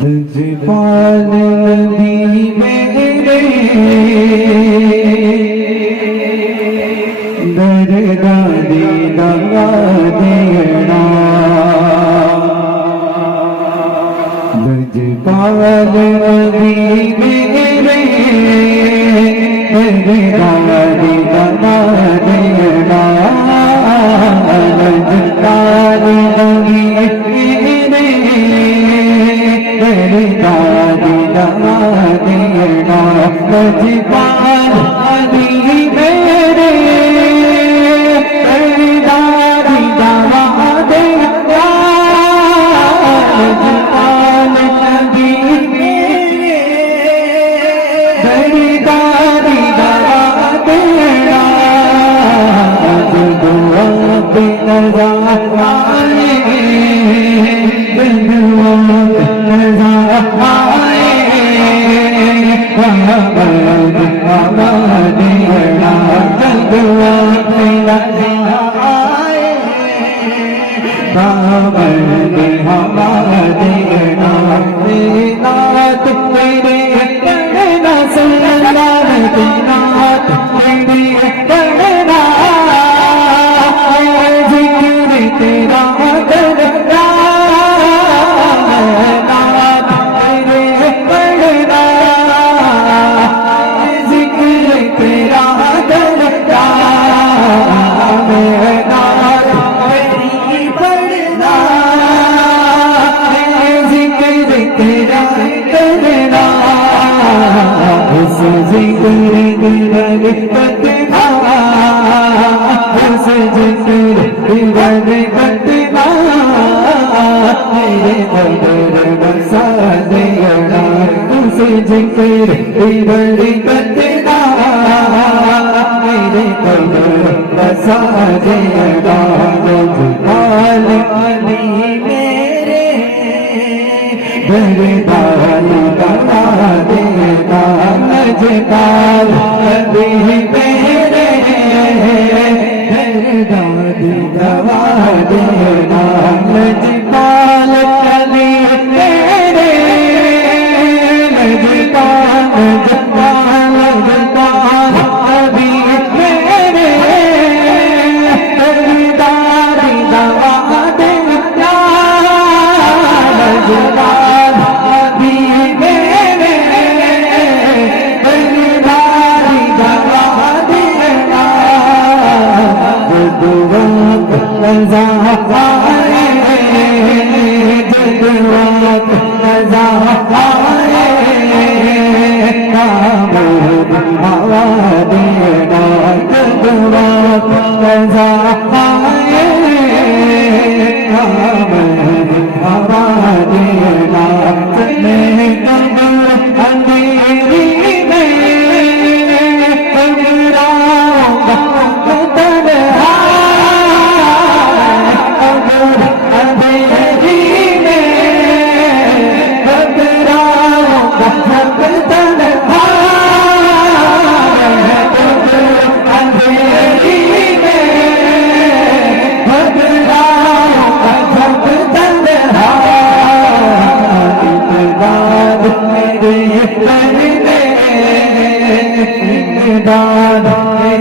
لجپال نبی میرے دردادی دوا دینا لجپال نبی میرے دردادی دوا دینا لجپال نبی لجپال علی میرے دردادی دوا دینا لجپال نبی میرے دردادی دوا دینا دعا پہ نظر آئے دعا پہ نظر آئے ذکر بڑی بدنا میرے قبر بسا دینا لجپال علی میرے دردادی دوا دینا لجپال علی میرے دردادی دوا دینا لجپال علی میرے دوا